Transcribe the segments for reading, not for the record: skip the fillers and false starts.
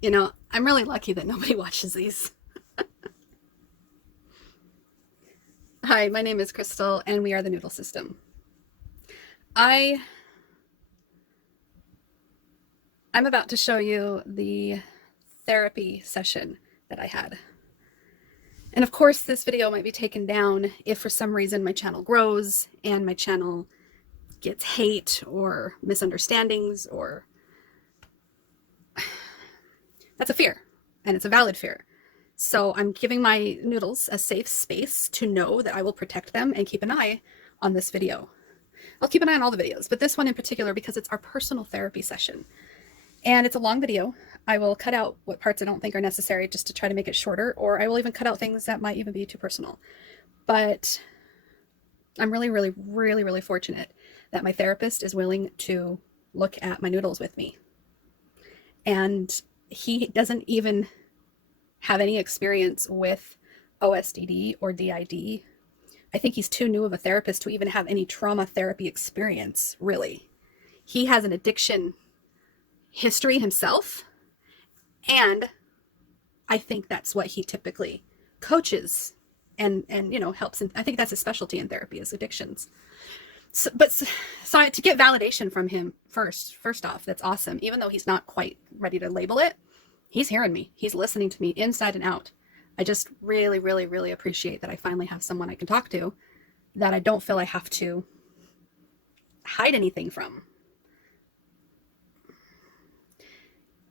You know, I'm really lucky that nobody watches these. Hi, my name is Crystal, and we are the Noodle System. I'm about to show you the therapy session that I had. And of course, this video might be taken down if for some reason my channel grows and my channel gets hate or misunderstandings, or that's a fear, and it's a valid fear. So I'm giving my noodles a safe space to know that I will protect them and keep an eye on this video. I'll keep an eye on all the videos, but this one in particular because it's our personal therapy session. And it's a long video. I will cut out what parts I don't think are necessary just to try to make it shorter, or I will even cut out things that might even be too personal. But I'm really fortunate that my therapist is willing to look at my noodles with me. And he doesn't even have any experience with OSDD or d.i.d. I think he's too new of a therapist to even have any trauma therapy experience, really. He has an addiction history himself, and I think that's what he typically coaches and helps. I think that's a specialty in therapy, is addictions. So to get validation from him first off, that's awesome. Even though he's not quite ready to label it, he's hearing me. He's listening to me inside and out. I just really appreciate that I finally have someone I can talk to, that I don't feel I have to hide anything from.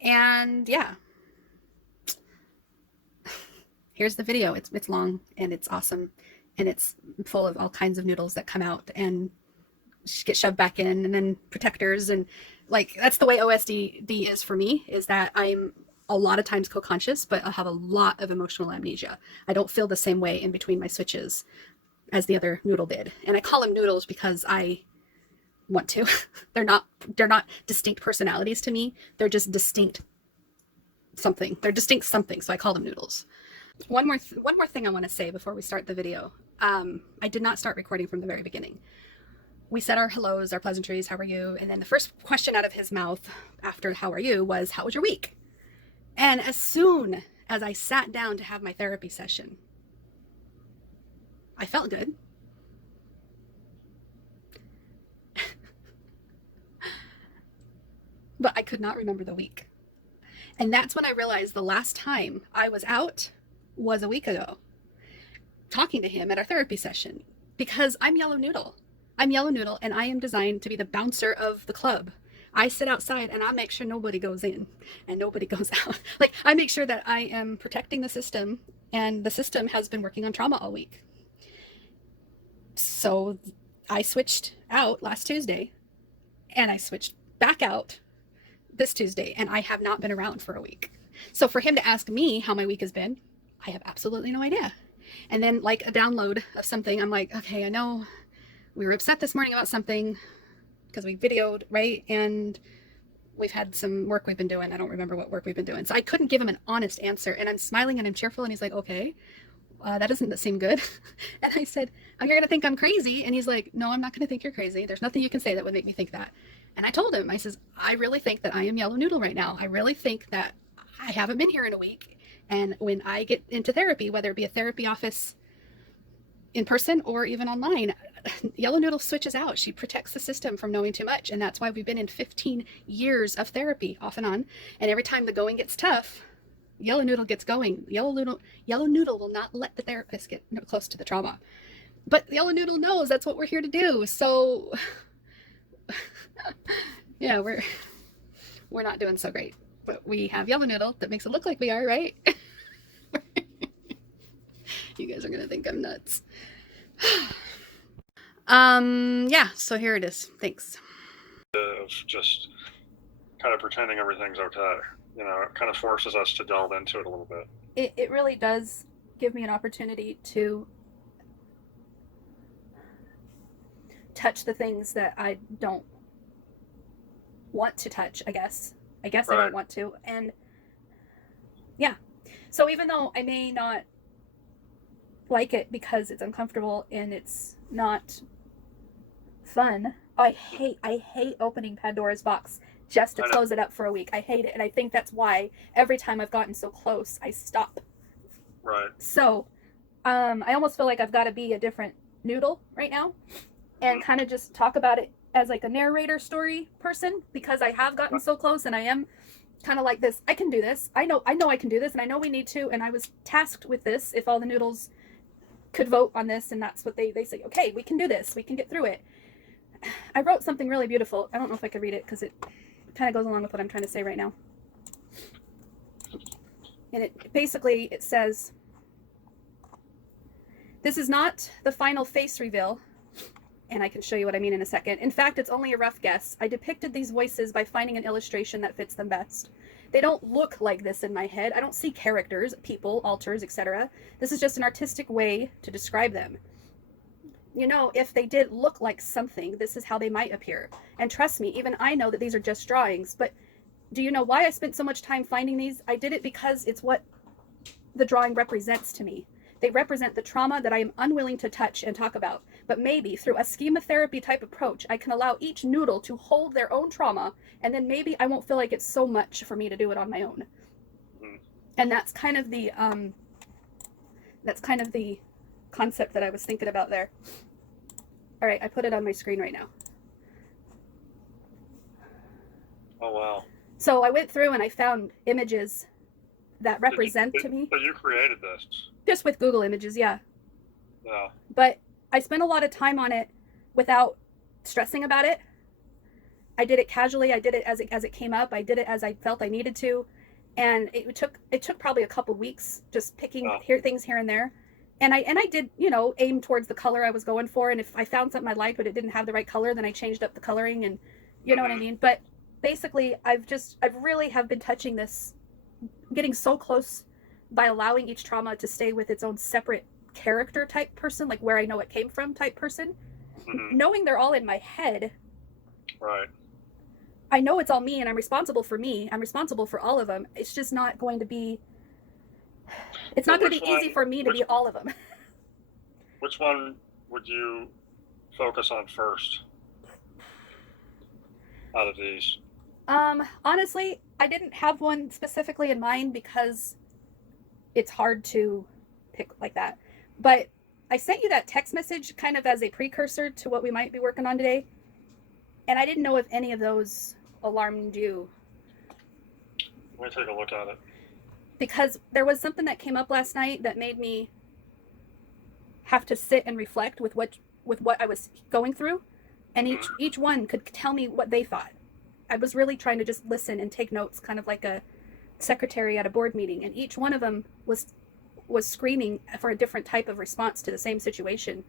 And yeah, here's the video. It's long and it's awesome, and it's full of all kinds of noodles that come out and get shoved back in, and then protectors, and like that's the way OSDD is for me, is that I'm a lot of times co-conscious, but I have a lot of emotional amnesia. I don't feel the same way in between my switches as the other noodle did. And I call them noodles because I want to. They're not distinct personalities to me. They're just distinct something. They're distinct something, so I call them noodles. One more thing I want to say before we start the video. I did not start recording from the very beginning. We said our hellos, our pleasantries, how are you? And then the first question out of his mouth after how are you was, how was your week? And as soon as I sat down to have my therapy session, I felt good. But I could not remember the week. And that's when I realized the last time I was out was a week ago, talking to him at our therapy session, because I'm Yellow Noodle. I'm Yellow Noodle, and I am designed to be the bouncer of the club. I sit outside and I make sure nobody goes in and nobody goes out. Like, I make sure that I am protecting the system, and the system has been working on trauma all week. So I switched out last Tuesday, and I switched back out this Tuesday, and I have not been around for a week. So for him to ask me how my week has been, I have absolutely no idea. And then, like a download of something, I'm like, okay, I know we were upset this morning about something because we videoed, right? And we've had some work we've been doing. I don't remember what work we've been doing. So I couldn't give him an honest answer. And I'm smiling and I'm cheerful. And he's like, okay, that doesn't seem good. And I said, oh, you're going to think I'm crazy. And he's like, no, I'm not going to think you're crazy. There's nothing you can say that would make me think that. And I told him, I says, I really think that I am Yellow Noodle right now. I really think that I haven't been here in a week. And when I get into therapy, whether it be a therapy office in person or even online, Yellow Noodle switches out. She protects the system from knowing too much. And that's why we've been in 15 years of therapy off and on. And every time the going gets tough, Yellow Noodle gets going. Yellow Noodle will not let the therapist get close to the trauma. But Yellow Noodle knows that's what we're here to do. So yeah, we're not doing so great. But we have Yellow Noodle that makes it look like we are, right? You guys are gonna think I'm nuts. Yeah, so here it is. Thanks. Of just kind of pretending everything's okay. You know, it kind of forces us to delve into it a little bit. It really does give me an opportunity to touch the things that I don't want to touch, I guess. Right. I don't want to. And yeah. So even though I may not like it because it's uncomfortable and it's not fun, I hate opening Pandora's box just to I know. close it up for a week. I hate it. And I think that's why every time I've gotten so close, I stop. Right. So I almost feel like I've got to be a different noodle right now and kind of just talk about it as like a narrator story person, because I have gotten so close and I am kind of like this. I can do this. I know I can do this, and I know we need to. And I was tasked with this. If all the noodles could vote on this, and that's what they say, okay, we can do this. We can get through it. I wrote something really beautiful. I don't know if I could read it because it kind of goes along with what I'm trying to say right now. And it says, this is not the final face reveal, and I can show you what I mean in a second. In fact, it's only a rough guess. I depicted these voices by finding an illustration that fits them best. They don't look like this in my head. I don't see characters, people, alters, etc. This is just an artistic way to describe them. You know, if they did look like something, this is how they might appear. And trust me, even I know that these are just drawings, but do you know why I spent so much time finding these? I did it because it's what the drawing represents to me. They represent the trauma that I am unwilling to touch and talk about. But maybe through a schematherapy type approach, I can allow each noodle to hold their own trauma, and then maybe I won't feel like it's so much for me to do it on my own. And that's kind of the concept that I was thinking about there. All right, I put it on my screen right now. Oh, wow. So I went through and I found images that represent to me. But you created this. Just with Google Images, yeah. Yeah. But I spent a lot of time on it without stressing about it. I did it casually. I did it as it came up. I did it as I felt I needed to. And it took probably a couple weeks just picking things here and there. And I did, you know, aim towards the color I was going for. And if I found something I liked but it didn't have the right color, then I changed up the coloring, and you know what I mean? But basically I've really have been touching this, getting so close by allowing each trauma to stay with its own separate character type person, like where I know it came from type person. Knowing they're all in my head. Right. I know it's all me, and I'm responsible for me. I'm responsible for all of them. It's just not going to be, it's not going to be easy for me to be all of them. Which one would you focus on first out of these? Honestly, I didn't have one specifically in mind because it's hard to pick like that. But I sent you that text message kind of as a precursor to what we might be working on today. And I didn't know if any of those alarmed you. Let me take a look at it. Because there was something that came up last night that made me have to sit and reflect with what I was going through. And each one could tell me what they thought. I was really trying to just listen and take notes, kind of like a secretary at a board meeting. And each one of them was screaming for a different type of response to the same situation.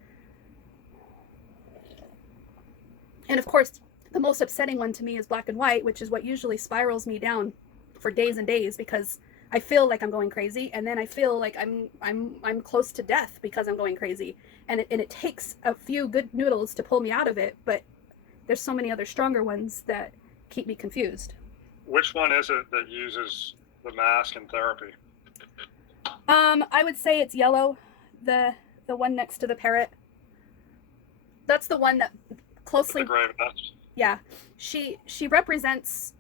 And of course, the most upsetting one to me is black and white, which is what usually spirals me down for days and days, because I feel like I'm going crazy, and then I feel like I'm close to death because I'm going crazy. And it takes a few good noodles to pull me out of it, but there's so many other stronger ones that keep me confused. Which one is it that uses the mask in therapy? I would say it's yellow, the one next to the parrot. That's the one that closely. The gray vest. Yeah, she represents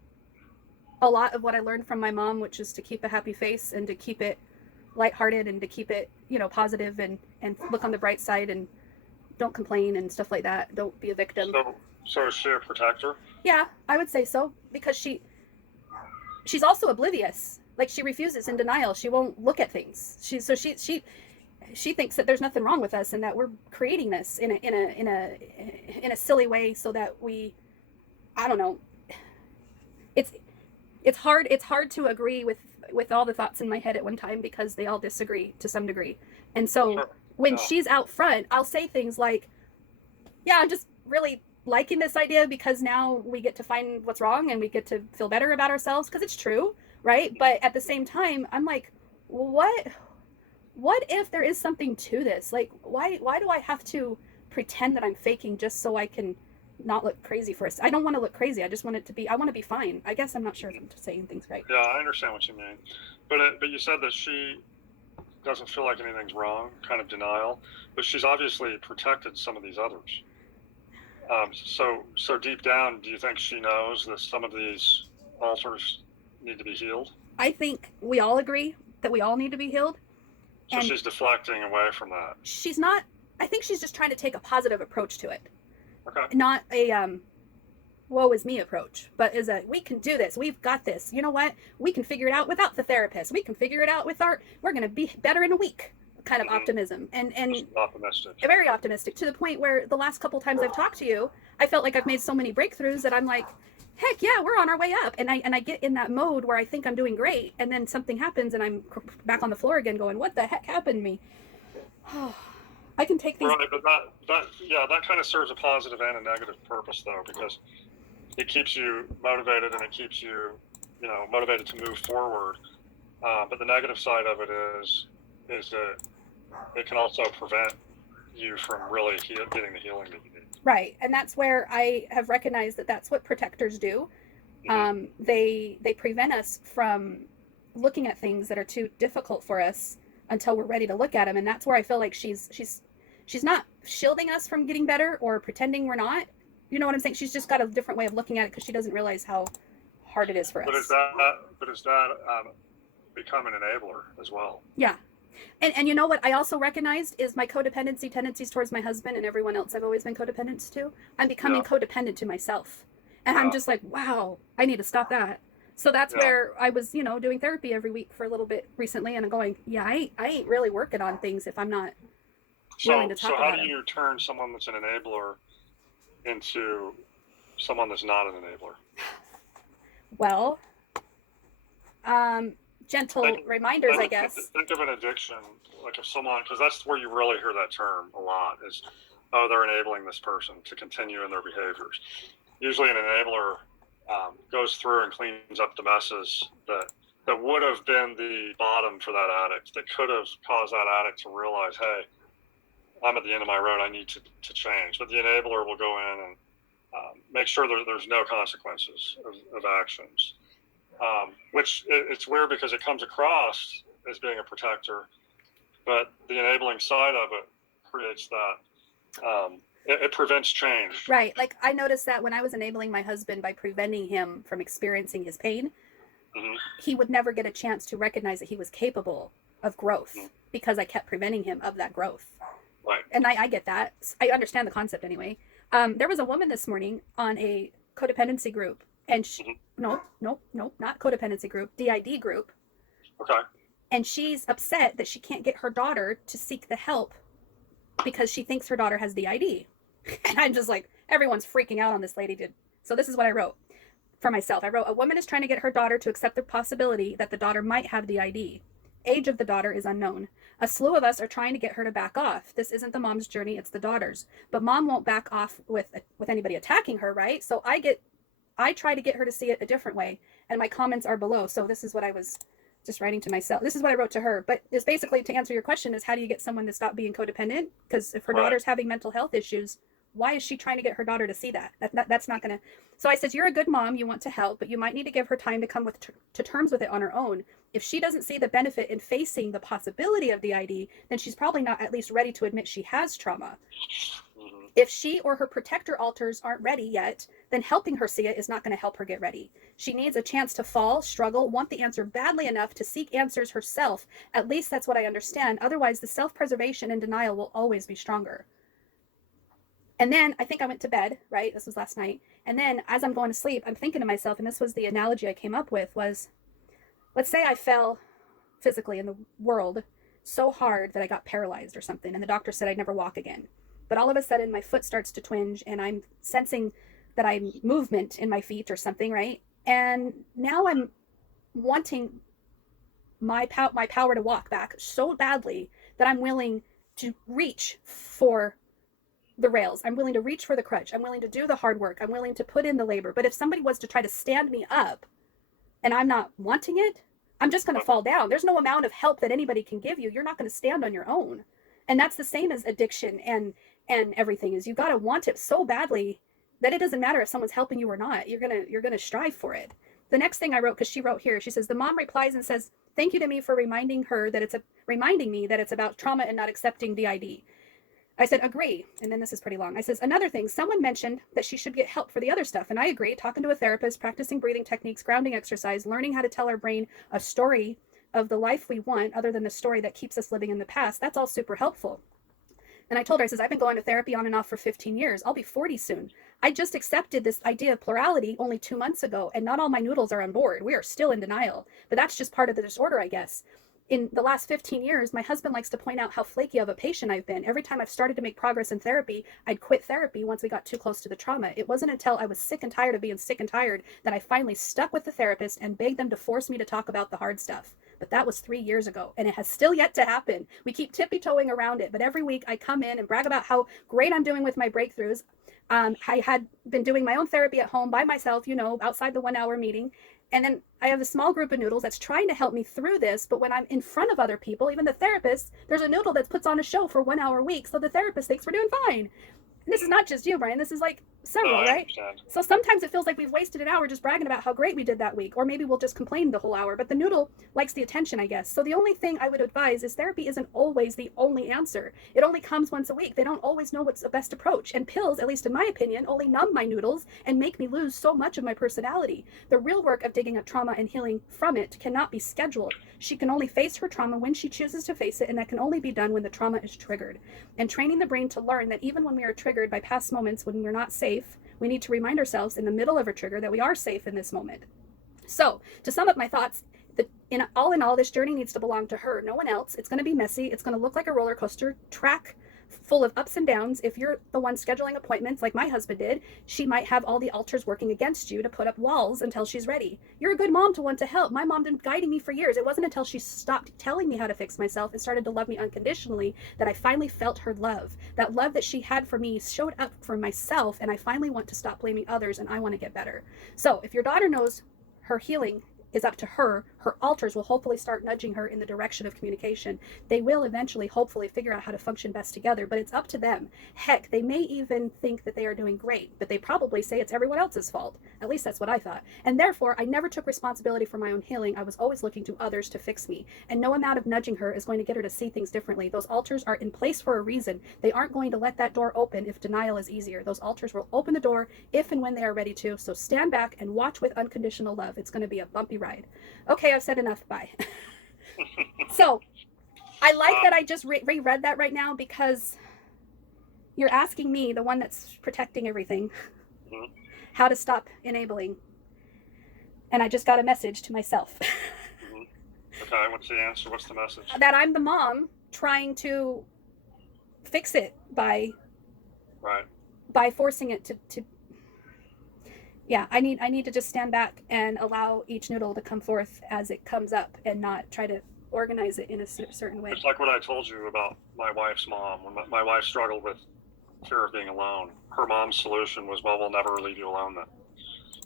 a lot of what I learned from my mom, which is to keep a happy face and to keep it lighthearted and to keep it, you know, positive and look on the bright side and don't complain and stuff like that. Don't be a victim. So is she a protector? Yeah, I would say so, because she's also oblivious. Like, she refuses, in denial. She won't look at things. She thinks that there's nothing wrong with us and that we're creating this in a silly way so that we, I don't know. It's hard to agree with all the thoughts in my head at one time, because they all disagree to some degree. And so when she's out front, I'll say things like, yeah, I'm just really liking this idea because now we get to find what's wrong and we get to feel better about ourselves, because it's true, right? But at the same time, I'm like, what if there is something to this? Like, why do I have to pretend that I'm faking just so I can not look crazy for us? I don't want to look crazy. I just want it to be, I want to be fine. I guess I'm not sure if I'm saying things right. Yeah, I understand what you mean. But you said that she doesn't feel like anything's wrong, kind of denial, but she's obviously protected some of these others. So deep down, do you think she knows that some of these altars need to be healed? I think we all agree that we all need to be healed. So And she's deflecting away from that. she's not, I think she's just trying to take a positive approach to it. Okay. Not a woe is me approach, but is a we can do this, we've got this, you know what, we can figure it out without the therapist, we can figure it out with we're going to be better in a week kind of optimism. And just optimistic. Very optimistic, to the point where the last couple times I've talked to you, I felt like I've made so many breakthroughs that I'm like, heck yeah, we're on our way up. And I get in that mode where I think I'm doing great, and then something happens and I'm back on the floor again going, what the heck happened to me? I can take these. Right, but that kind of serves a positive and a negative purpose, though, because it keeps you motivated and it keeps you, motivated to move forward. But the negative side of it is that it can also prevent you from really getting the healing that you need. Right, and that's where I have recognized that that's what protectors do. Mm-hmm. They prevent us from looking at things that are too difficult for us until we're ready to look at them, and that's where I feel like she's not shielding us from getting better or pretending we're not. You know what I'm saying? She's just got a different way of looking at it because she doesn't realize how hard it is for us. But is that become an enabler as well? Yeah. And you know what I also recognized is my codependency tendencies towards my husband and everyone else I've always been codependent to. I'm becoming codependent to myself. And I'm just like, wow, I need to stop that. So that's where I was, doing therapy every week for a little bit recently, and I'm going, I ain't really working on things if I'm not willing to talk about it. So how do you turn someone that's an enabler into someone that's not an enabler? Well, gentle reminders, I guess. Think of an addiction, like if someone, because that's where you really hear that term a lot, is, oh, they're enabling this person to continue in their behaviors. Usually an enabler goes through and cleans up the messes that would have been the bottom for that addict, that could have caused that addict to realize, hey, I'm at the end of my road, I need to change. But the enabler will go in and make sure there's no consequences of actions. Which it's weird because it comes across as being a protector, but the enabling side of it creates that. It prevents change. Right. Like I noticed that when I was enabling my husband by preventing him from experiencing his pain, he would never get a chance to recognize that he was capable of growth because I kept preventing him of that growth. Right. And I get that. I understand the concept anyway. There was a woman this morning on a codependency group, and no, not codependency group, d.i.d. group. Okay. And she's upset that she can't get her daughter to seek the help because she thinks her daughter has d.i.d. And I'm just like, everyone's freaking out on this lady, dude. So this is what I wrote for myself. I wrote, a woman is trying to get her daughter to accept the possibility that the daughter might have d.i.d. Age of the daughter is unknown. A slew of us are trying to get her to back off. This isn't the mom's journey, it's the daughter's. But mom won't back off with anybody attacking her, right? So I try to get her to see it a different way. And my comments are below. So this is what I was just writing to myself. This is what I wrote to her. But it's basically, to answer your question, is how do you get someone to stop being codependent? Because if her daughter's having mental health issues, why is she trying to get her daughter to see that? That's not going to. So I said, you're a good mom. You want to help, but you might need to give her time to come to terms with it on her own. If she doesn't see the benefit in facing the possibility of the d.i.d, then she's probably not at least ready to admit she has trauma. If she or her protector alters aren't ready yet, then helping her see it is not going to help her get ready. She needs a chance to fall, struggle, want the answer badly enough to seek answers herself. At least that's what I understand. Otherwise, the self-preservation and denial will always be stronger. And then I think I went to bed, right? This was last night. And then as I'm going to sleep, I'm thinking to myself, and this was the analogy I came up with, was, let's say I fell physically in the world so hard that I got paralyzed or something, and the doctor said I'd never walk again. But all of a sudden my foot starts to twinge and I'm sensing that I'm movement in my feet or something, right? And now I'm wanting my power to walk back so badly that I'm willing to reach for the rails. I'm willing to reach for the crutch. I'm willing to do the hard work. I'm willing to put in the labor. But if somebody was to try to stand me up and I'm not wanting it, I'm just going to fall down. There's no amount of help that anybody can give you. You're not going to stand on your own. And that's the same as addiction and everything, is you got to want it so badly that it doesn't matter if someone's helping you or not. You're going to strive for it. The next thing I wrote, because she wrote here, she says, the mom replies and says, thank you to me for reminding me that it's about trauma and not accepting d.i.d. I said, agree. And then this is pretty long. I says, another thing, someone mentioned that she should get help for the other stuff. And I agree. Talking to a therapist, practicing breathing techniques, grounding exercise, learning how to tell our brain a story of the life we want other than the story that keeps us living in the past. That's all super helpful. And I told her, I says, I've been going to therapy on and off for 15 years. I'll be 40 soon. I just accepted this idea of plurality only 2 months ago, and not all my noodles are on board. We are still in denial. But that's just part of the disorder, I guess. In the last 15 years, my husband likes to point out how flaky of a patient I've been. Every time I've started to make progress in therapy, I'd quit therapy once we got too close to the trauma. It wasn't until I was sick and tired of being sick and tired that I finally stuck with the therapist and begged them to force me to talk about the hard stuff. But that was 3 years ago, and it has still yet to happen. We keep tippy-toeing around it, but every week I come in and brag about how great I'm doing with my breakthroughs. I had been doing my own therapy at home by myself, outside the 1 hour meeting. And then I have a small group of noodles that's trying to help me through this. But when I'm in front of other people, even the therapist, there's a noodle that puts on a show for 1 hour a week. So the therapist thinks we're doing fine. And this is not just you, Brian. This is like several, right? Understand. So sometimes it feels like we've wasted an hour just bragging about how great we did that week. Or maybe we'll just complain the whole hour. But the noodle likes the attention, I guess. So the only thing I would advise is therapy isn't always the only answer. It only comes once a week. They don't always know what's the best approach. And pills, at least in my opinion, only numb my noodles and make me lose so much of my personality. The real work of digging up trauma and healing from it cannot be scheduled. She can only face her trauma when she chooses to face it, and that can only be done when the trauma is triggered. And training the brain to learn that even when we are triggered by past moments when we're not safe, we need to remind ourselves in the middle of a trigger that we are safe in this moment. So, to sum up my thoughts, in all, this journey needs to belong to her, no one else. It's going to be messy. It's going to look like a roller coaster track full of ups and downs. If you're the one scheduling appointments like my husband did, she might have all the altars working against you to put up walls until she's ready. You're a good mom to want to help. My mom been guiding me for years. It wasn't until she stopped telling me how to fix myself and started to love me unconditionally that I finally felt her love. That love that she had for me showed up for myself, and I finally want to stop blaming others, and I want to get better. So if your daughter knows her healing is up to her, her altars will hopefully start nudging her in the direction of communication. They will eventually, hopefully, figure out how to function best together, but it's up to them. Heck, they may even think that they are doing great, but they probably say it's everyone else's fault. At least that's what I thought. And therefore, I never took responsibility for my own healing. I was always looking to others to fix me. And no amount of nudging her is going to get her to see things differently. Those altars are in place for a reason. They aren't going to let that door open if denial is easier. Those altars will open the door if and when they are ready to. So stand back and watch with unconditional love. It's going to be a bumpy ride. Okay, I've said enough. Bye. So I like that I just reread that right now because you're asking me, the one that's protecting everything, how to stop enabling. And I just got a message to myself. Okay, what's the answer? What's the message? That I'm the mom trying to fix it by forcing it to yeah, I need to just stand back and allow each noodle to come forth as it comes up and not try to organize it in a certain way. It's like what I told you about my wife's mom. When my wife struggled with fear of being alone, her mom's solution was, well, we'll never leave you alone then.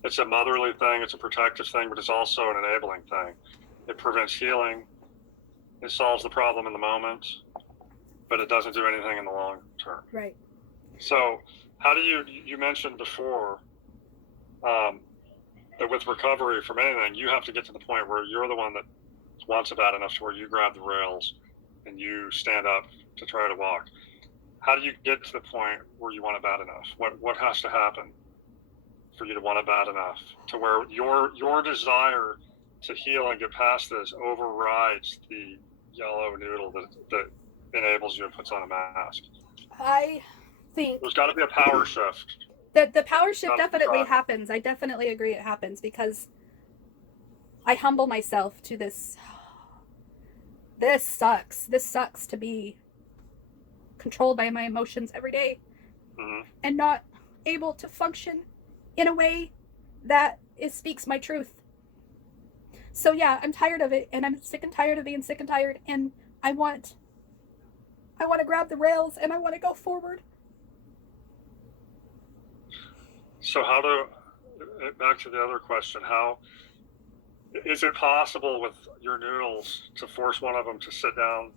It's a motherly thing, it's a protective thing, but it's also an enabling thing. It prevents healing, it solves the problem in the moment, but it doesn't do anything in the long term. Right. So how do you mentioned before that with recovery from anything, you have to get to the point where you're the one that wants it bad enough to where you grab the rails and you stand up to try to walk. How do you get to the point where you want it bad enough? What has to happen for you to want it bad enough to where your desire to heal and get past this overrides the yellow noodle that enables you and puts on a mask? I think there's got to be a power shift. The power shift definitely happens. I definitely agree it happens because I humble myself to this. This sucks. This sucks to be controlled by my emotions every day and not able to function in a way that speaks my truth. So yeah, I'm tired of it, and I'm sick and tired of being sick and tired, and I want to grab the rails and I want to go forward. So back to the other question, how is it possible with your noodles to force one of them to sit down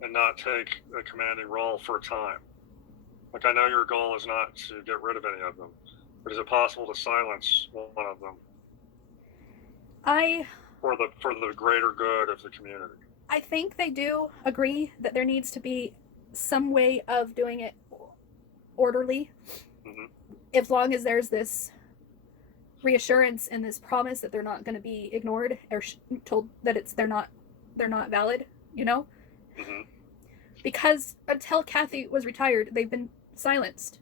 and not take a commanding role for a time? Like, I know your goal is not to get rid of any of them, but is it possible to silence one of them for the greater good of the community? I think they do agree that there needs to be some way of doing it orderly, Mm-hmm. as long as there's this reassurance and this promise that they're not going to be ignored or told that they're not valid, you know? Mm-hmm. Because until Kathy was retired, they've been silenced.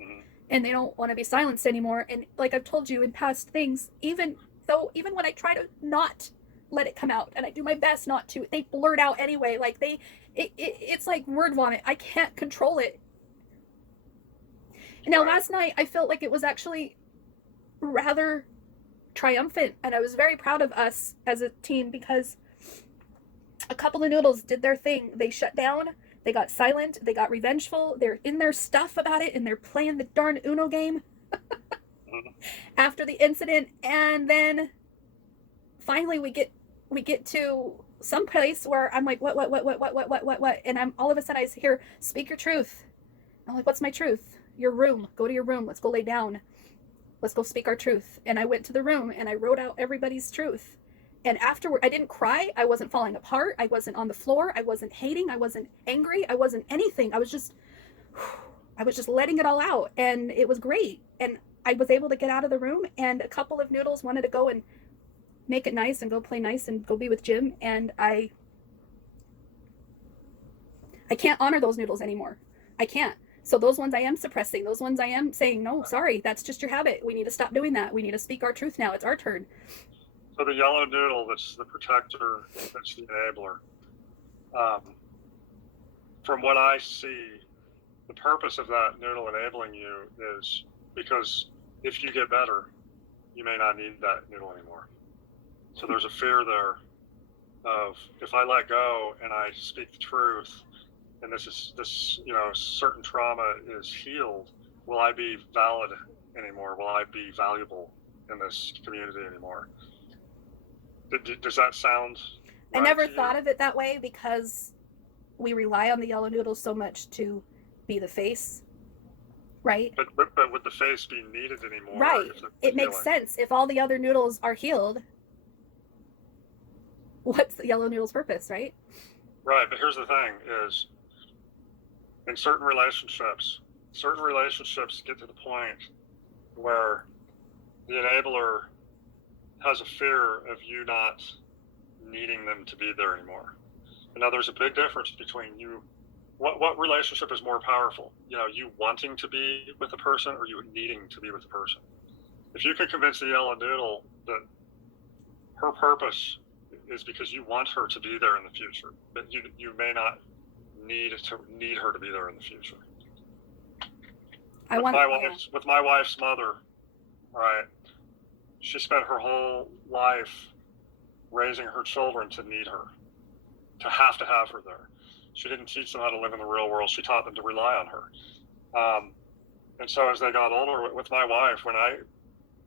Mm-hmm. And they don't want to be silenced anymore. And like I've told you in past things, even when I try to not let it come out and I do my best not to, they blurt out anyway. Like it's like word vomit. I can't control it. Now, last night I felt like it was actually rather triumphant, and I was very proud of us as a team because a couple of noodles did their thing. They shut down, they got silent, they got revengeful, they're in their stuff about it, and they're playing the darn Uno game after the incident. And then finally we get to some place where I'm like, what, and I'm all of a sudden I hear, speak your truth. I'm like, what's my truth? Your room. Go to your room. Let's go lay down. Let's go speak our truth. And I went to the room and I wrote out everybody's truth. And afterward, I didn't cry. I wasn't falling apart. I wasn't on the floor. I wasn't hating. I wasn't angry. I wasn't anything. I was just letting it all out. And it was great. And I was able to get out of the room, and a couple of noodles wanted to go and make it nice and go play nice and go be with Jim. And I can't honor those noodles anymore. I can't. So those ones I am suppressing. Those ones I am saying, no, sorry, that's just your habit. We need to stop doing that. We need to speak our truth now. It's our turn. So the yellow noodle, that's the protector, that's the enabler. From what I see, the purpose of that noodle enabling you is because if you get better, you may not need that noodle anymore. So there's a fear there of, if I let go and I speak the truth, and this certain trauma is healed, will I be valid anymore? Will I be valuable in this community anymore? Does that sound right? I never thought of it that way because we rely on the yellow noodles so much to be the face, right? But would the face be needed anymore? Right. It makes sense. If all the other noodles are healed, what's the yellow noodle's purpose, right? Right, but here's the thing is, in certain relationships get to the point where the enabler has a fear of you not needing them to be there anymore. And now there's a big difference between you. What relationship is more powerful? You wanting to be with a person or you needing to be with a person? If you can convince the yellow noodle that her purpose is because you want her to be there in the future, but you may not need her to be there in the future. With my wife's mother, right? She spent her whole life raising her children to need her, to have her there. She didn't teach them how to live in the real world. She taught them to rely on her. And so as they got older, with my wife, when I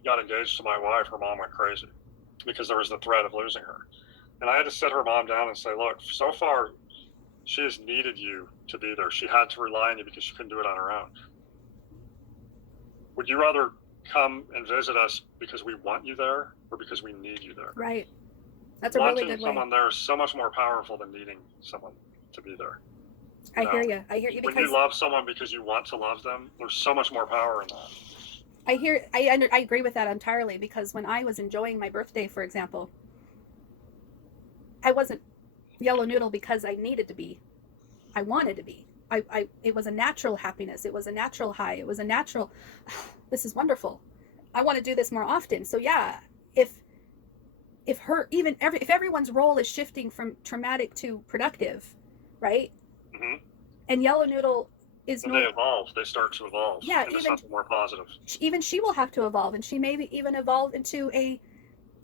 got engaged to my wife, her mom went crazy because there was the threat of losing her. And I had to sit her mom down and say, look, so far, she has needed you to be there. She had to rely on you because she couldn't do it on her own. Would you rather come and visit us because we want you there or because we need you there? Right. That's a really good way. Wanting someone there is so much more powerful than needing someone to be there. I hear you. When you love someone because you want to love them, there's so much more power in that. I agree with that entirely, because when I was enjoying my birthday, for example, I wasn't yellow noodle because I needed to be. I wanted to be. It was a natural happiness. It was a natural high. It was a natural, this is wonderful. I want to do this more often. So yeah, if everyone's role is shifting from traumatic to productive, right? Mm-hmm. And yellow noodle is they evolve. They start to evolve. Yeah, into something more positive. Even she will have to evolve, and she may even evolve into a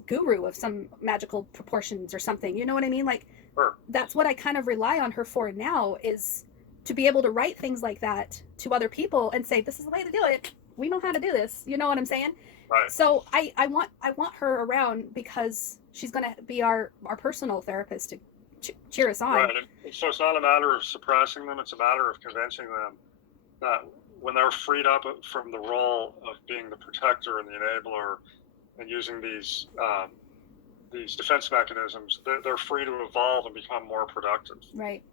guru of some magical proportions or something. You know what I mean? Like, sure. That's what I kind of rely on her for now, is to be able to write things like that to other people and say, this is the way to do it. We know how to do this. You know what I'm saying? Right. So I want her around because she's going to be our personal therapist to cheer us on. Right. And so it's not a matter of suppressing them. It's a matter of convincing them that when they're freed up from the role of being the protector and the enabler and using these defense mechanisms, they're free to evolve and become more productive. Right.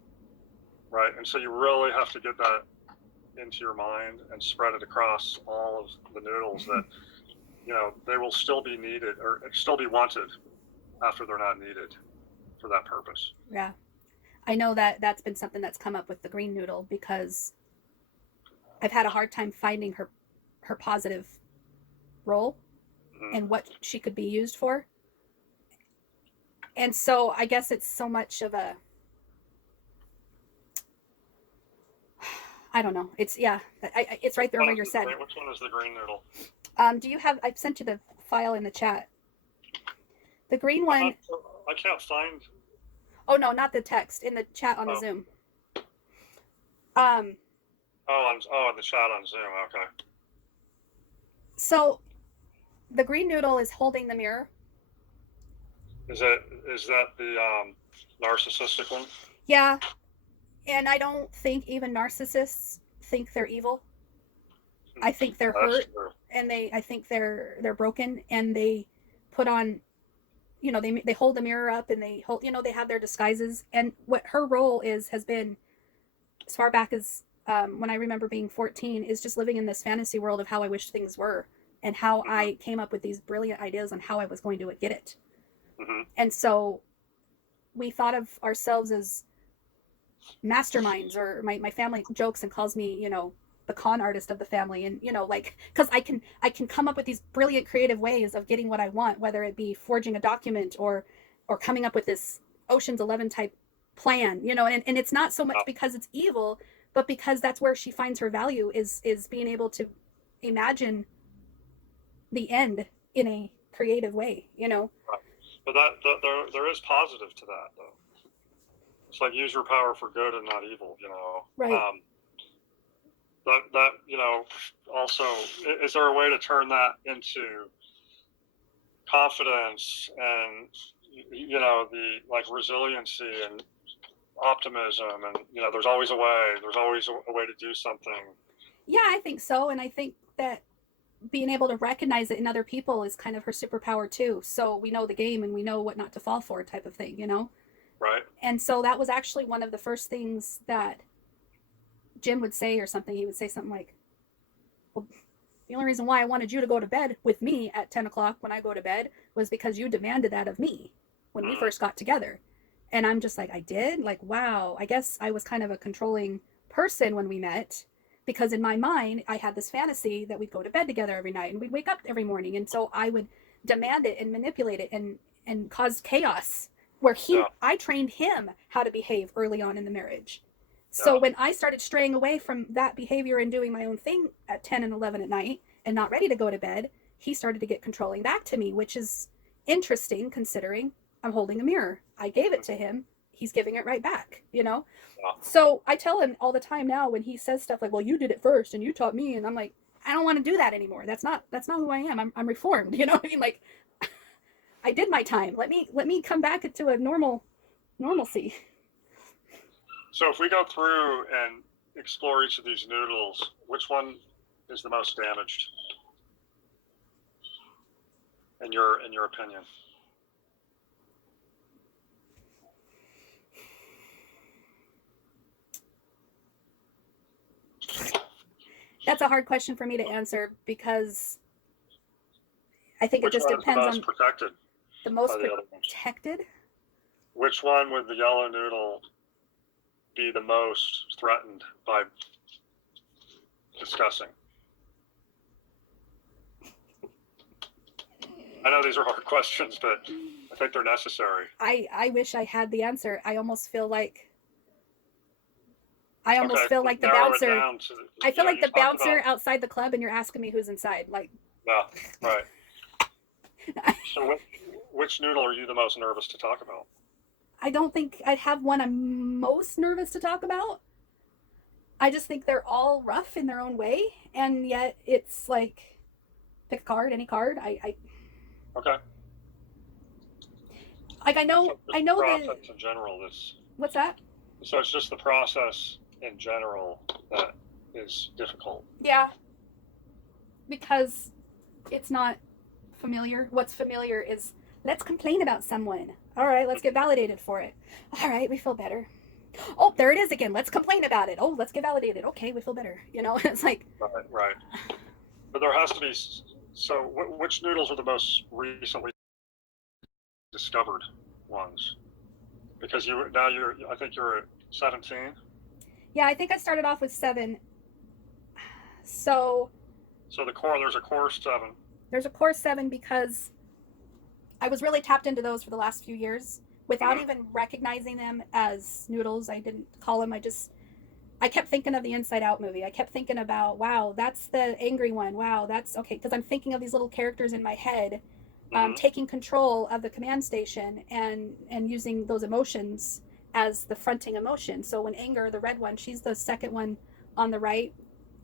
right? And so you really have to get that into your mind and spread it across all of the noodles that, they will still be needed or still be wanted after they're not needed for that purpose. Yeah. I know that that's been something that's come up with the green noodle, because I've had a hard time finding her positive role and what she could be used for. And so I guess it's so much of a, I don't know. It's, yeah, it's right there where you're said. Which one is the green noodle? Do you have, I've sent you the file in the chat. The green one. I can't find. Oh, no, not the text, in the chat on the Zoom. In the chat on Zoom. Okay. So the green noodle is holding the mirror. Is that the narcissistic one? Yeah. And I don't think even narcissists think they're evil. I think they're hurt, and I think they're broken, and they put on, they hold the mirror up, and they hold, they have their disguises. And what her role has been, as far back as when I remember being 14, is just living in this fantasy world of how I wish things were, and how I came up with these brilliant ideas on how I was going to get it. And so we thought of ourselves as masterminds, or my family jokes and calls me, the con artist of the family. And, because I can come up with these brilliant creative ways of getting what I want, whether it be forging a document or coming up with this Ocean's 11 type plan, and it's not so much because it's evil, but because that's where she finds her value, is being able to imagine the end in a creative way, But there is positive to that, though. It's like, use your power for good and not evil, Right. Also, is there a way to turn that into confidence and, the resiliency and optimism, and, there's always a way to do something. Yeah, I think so. And I think that being able to recognize it in other people is kind of her superpower too. So we know the game, and we know what not to fall for, type of thing, Right. And so that was actually one of the first things that Jim would say, or something. He would say something like, well, the only reason why I wanted you to go to bed with me at 10 o'clock when I go to bed was because you demanded that of me when we first got together. And I'm just like, I did? Like, wow, I guess I was kind of a controlling person when we met, because in my mind, I had this fantasy that we'd go to bed together every night and we'd wake up every morning. And so I would demand it and manipulate it and cause chaos, where I trained him how to behave early on in the marriage. So when I started straying away from that behavior and doing my own thing at 10 and 11 at night and not ready to go to bed, he started to get controlling back to me, which is interesting considering I'm holding a mirror. I gave it to him. He's giving it right back, So I tell him all the time now when he says stuff like, well, you did it first and you taught me. And I'm like, I don't want to do that anymore. That's not who I am. I'm reformed. You know what I mean? Like, I did my time. Let me come back to a normalcy. So if we go through and explore each of these noodles, which one is the most damaged in your opinion? That's a hard question for me to answer, because I think it just depends on protected. The most protected? Which one would the yellow noodle be the most threatened by discussing? I know these are hard questions, but I think they're necessary. I wish I had the answer. I almost feel like the bouncer. I feel like the bouncer outside the club, and you're asking me who's inside. Like, yeah, right. So which noodle are you the most nervous to talk about? I don't think I'd have one I'm most nervous to talk about. I just think they're all rough in their own way, and yet it's like, pick a card, any card. Okay. Like, I know that in general. What's that? So it's just the process in general that is difficult. Yeah. Because it's not familiar. What's familiar is, let's complain about someone. All right, let's get validated for it. All right, we feel better. Oh, there it is again. Let's complain about it. Oh, let's get validated. Okay, we feel better. It's like, Right, right. But there has to be. So, which noodles are the most recently discovered ones? Because I think you're at 17. yeah, I think I started off with 7. So So there's a core 7. there's a core 7 because I was really tapped into those for the last few years without even recognizing them as noodles. I didn't call them. I kept thinking of the Inside Out movie. I kept thinking about, wow, that's the angry one. Wow, that's okay. Because I'm thinking of these little characters in my head taking control of the command station and using those emotions as the fronting emotion. So when anger, the red one, she's the second one on the right.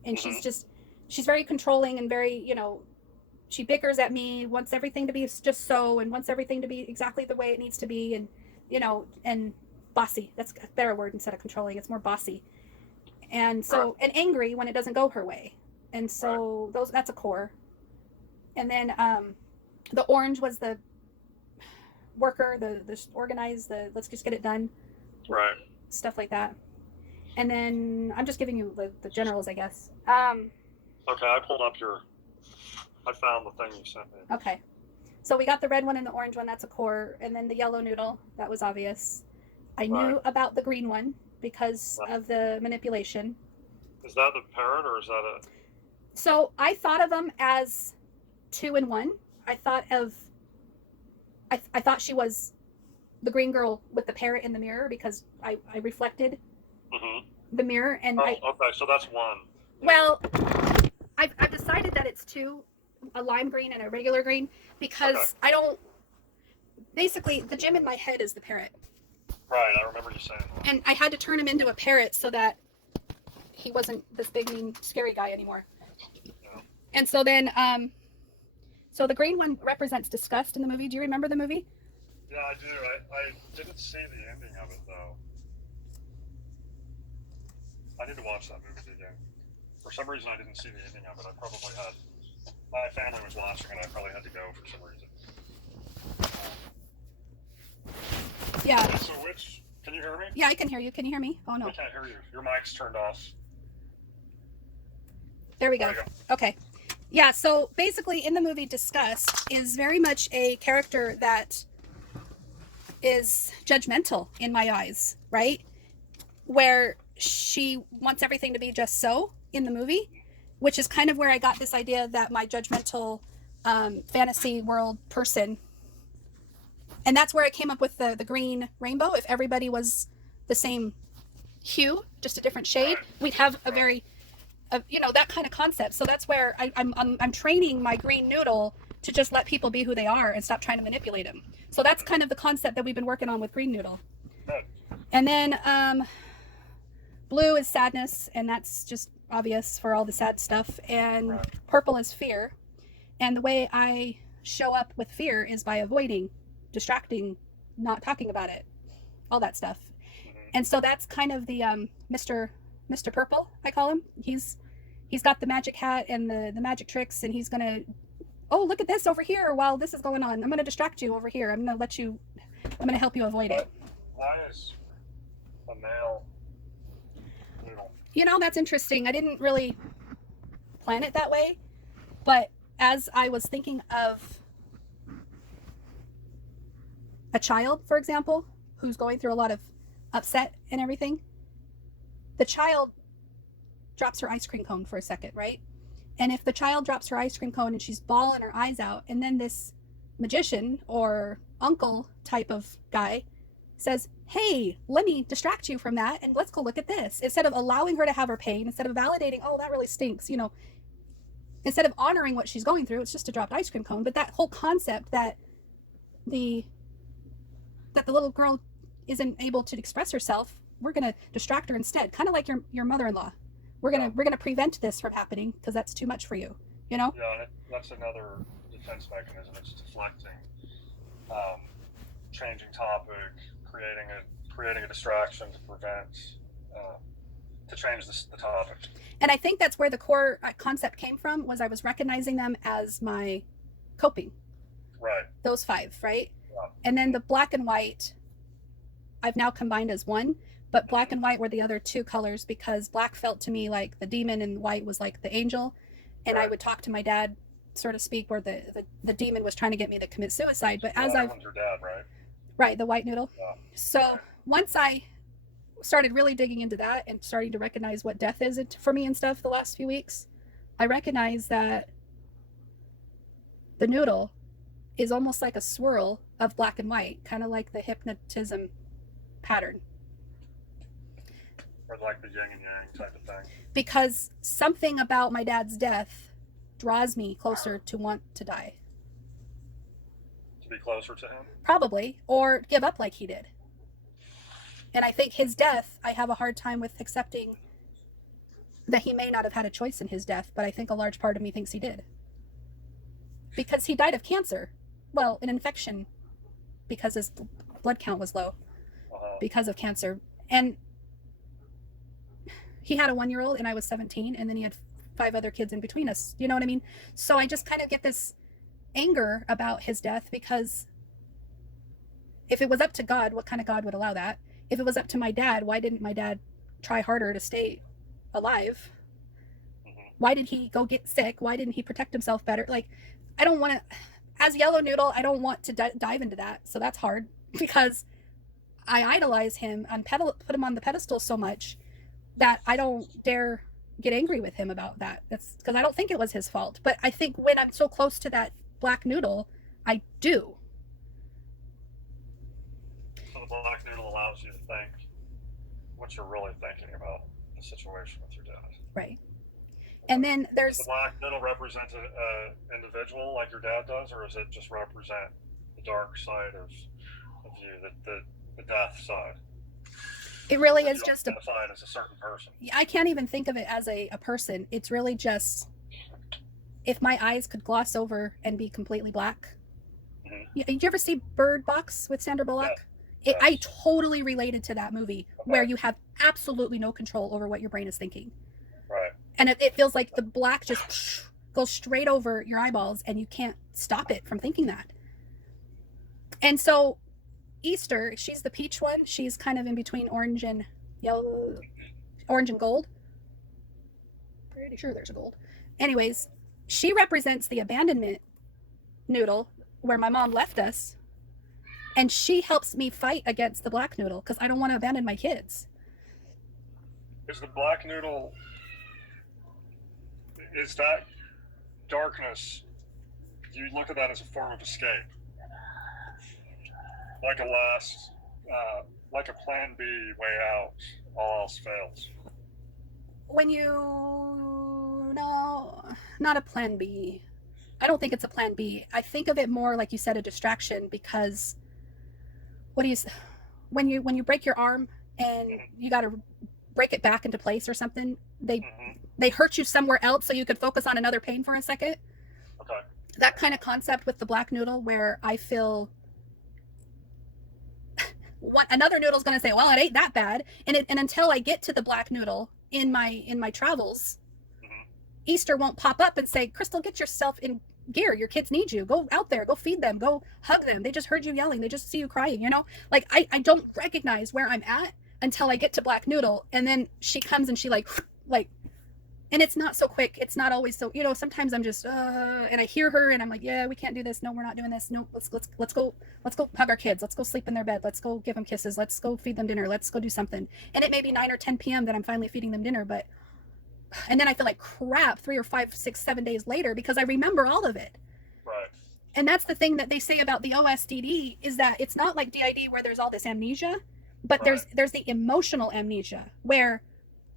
And she's very controlling and very, she bickers at me, wants everything to be just so, and wants everything to be exactly the way it needs to be. And bossy. That's a better word instead of controlling. It's more bossy. And so, and angry when it doesn't go her way. And so that's a core. And then the orange was the worker, the organized, the let's just get it done. Right. Stuff like that. And then I'm just giving you the generals, I guess. Okay, I found the thing you sent me. Okay. So we got the red one and the orange one, that's a core. And then the yellow noodle, that was obvious. I knew about the green one because of the manipulation. Is that the parrot or is that a... So I thought of them as 2 in 1. I thought she was the green girl with the parrot in the mirror because I reflected the mirror. And okay, so that's 1. Well, I've decided that it's 2, a lime green and a regular green, because I don't... Basically, the Jim in my head is the parrot. Right, I remember you saying that. And I had to turn him into a parrot so that he wasn't this big, mean, scary guy anymore. Yeah. And so then, so the green one represents disgust in the movie. Do you remember the movie? Yeah, I do. I didn't see the ending of it, though. I need to watch that movie again. For some reason, I didn't see the ending of it. I probably had... My family was watching it. I probably had to go for some reason. Yeah. So can you hear me? Yeah, I can hear you. Can you hear me? Oh, no. I can't hear you. Your mic's turned off. There we go. Okay. Yeah, so basically in the movie, Disgust is very much a character that is judgmental in my eyes, right? Where she wants everything to be just so in the movie, which is kind of where I got this idea that my judgmental fantasy world person... And that's where I came up with the green rainbow. If everybody was the same hue, just a different shade, we'd have a very, that kind of concept. So that's where I'm training my green noodle to just let people be who they are and stop trying to manipulate them. So that's kind of the concept that we've been working on with green noodle. And then blue is sadness, and that's just obvious for all the sad stuff. And purple is fear. And the way I show up with fear is by avoiding, distracting, not talking about it, all that stuff. And so that's kind of the Mr. Purple, I call him. He's got the magic hat and the magic tricks, and he's gonna, oh, look at this over here while this is going on. I'm gonna distract you over here. I'm gonna help you avoid it. Why is a male noodle? That's interesting. I didn't really plan it that way, but as I was thinking of a child, for example, who's going through a lot of upset and everything, the child drops her ice cream cone for a second, right? And if the child drops her ice cream cone and she's bawling her eyes out, and then this magician or uncle type of guy says, hey, let me distract you from that and let's go look at this, instead of allowing her to have her pain, instead of validating, oh, that really stinks, instead of honoring what she's going through, it's just a dropped ice cream cone. But that whole concept that the little girl isn't able to express herself, we're going to distract her instead, kind of like your mother-in-law. We're going to prevent this from happening because that's too much for you, Yeah, that's another defense mechanism. It's deflecting, changing topic, creating a distraction to prevent, to change the topic. And I think that's where the core concept came from, was I was recognizing them as my coping. Right. Those 5, right? Yeah. And then the black and white, I've now combined as one, but black and white were the other two colors because black felt to me like the demon and white was like the angel. And I would talk to my dad, so to speak, where the demon was trying to get me to commit suicide. But as I've your dad, right? Right, the white noodle. Yeah. So once I started really digging into that and starting to recognize what death is for me and stuff the last few weeks, I recognized that the noodle is almost like a swirl of black and white, kind of like the hypnotism pattern. Or like the yin and yang type of thing. Because something about my dad's death draws me closer to want to die. To be closer to him? Probably, or give up like he did. And I think his death, I have a hard time with accepting that he may not have had a choice in his death, but I think a large part of me thinks he did. Because he died of cancer. Well, an infection, because his blood count was low because of cancer. And he had a 1-year-old and I was 17, and then he had 5 other kids in between us. You know what I mean? So I just kind of get this anger about his death, because if it was up to God, what kind of God would allow that? If it was up to my dad, why didn't my dad try harder to stay alive? Why did he go get sick? Why didn't he protect himself better? Like, I don't want to, as Yellow Noodle, I don't want to dive into that. So that's hard, because I idolize him and put him on the pedestal so much that I don't dare get angry with him about that. That's because I don't think it was his fault. But I think when I'm so close to that black noodle, I do. So the black noodle allows you to think what you're really thinking about the situation with your dad. Right. And then there's... Does the black noodle represent an individual like your dad does, or does it just represent the dark side of you, the death side? It really is just identified as a certain person. I can't even think of it as a person. It's really just, if my eyes could gloss over and be completely black. Did you ever see Bird Box with Sandra Bullock? Yeah. I totally related to that movie, where you have absolutely no control over what your brain is thinking. Right. And it feels like the black just goes straight over your eyeballs and you can't stop it from thinking that. And so Easter, she's the peach one. She's kind of in between orange and yellow, orange and gold. Pretty sure there's a gold. Anyways, she represents the abandonment noodle where my mom left us. And she helps me fight against the black noodle because I don't want to abandon my kids. Is the black noodle, is that darkness, you look at that as a form of escape? Like a last, like a plan B way out, all else fails. When you, no, not a plan B. I don't think it's a plan B. I think of it more, like you said, a distraction, because when you break your arm and you got to break it back into place or something, they hurt you somewhere else so you could focus on another pain for a second. Okay. That kind of concept with the black noodle, where I feel another noodle's going to say, well, it ain't that bad. And until I get to the black noodle in my travels, Easter won't pop up and say, Crystal, get yourself in gear. Your kids need you. Go out there. Go feed them. Go hug them. They just heard you yelling. They just see you crying, you know? Like, I don't recognize where I'm at until I get to black noodle. And then she comes and she like, and it's not so quick. It's not always so, you know, sometimes I'm just, and I hear her and I'm like, yeah, we can't do this. No, we're not doing this. No, let's go hug our kids. Let's go sleep in their bed. Let's go give them kisses. Let's go feed them dinner. Let's go do something. And it may be 9 or 10 p.m. that I'm finally feeding them dinner, and then I feel like crap 3 or 5, 6, 7 days later because I remember all of it. Right. And that's the thing that they say about the OSDD, is that it's not like d.i.d. where there's all this amnesia, but there's the emotional amnesia where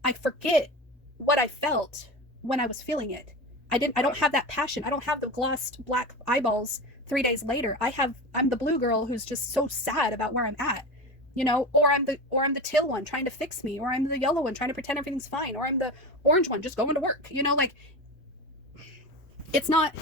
I forget what I felt when I was feeling it. I don't have that passion. I don't have the glossed black eyeballs 3 days later. I'm the blue girl who's just so sad about where I'm at. You know, or I'm the teal one trying to fix me, or I'm the yellow one trying to pretend everything's fine, or I'm the orange one just going to work. You know, like it's not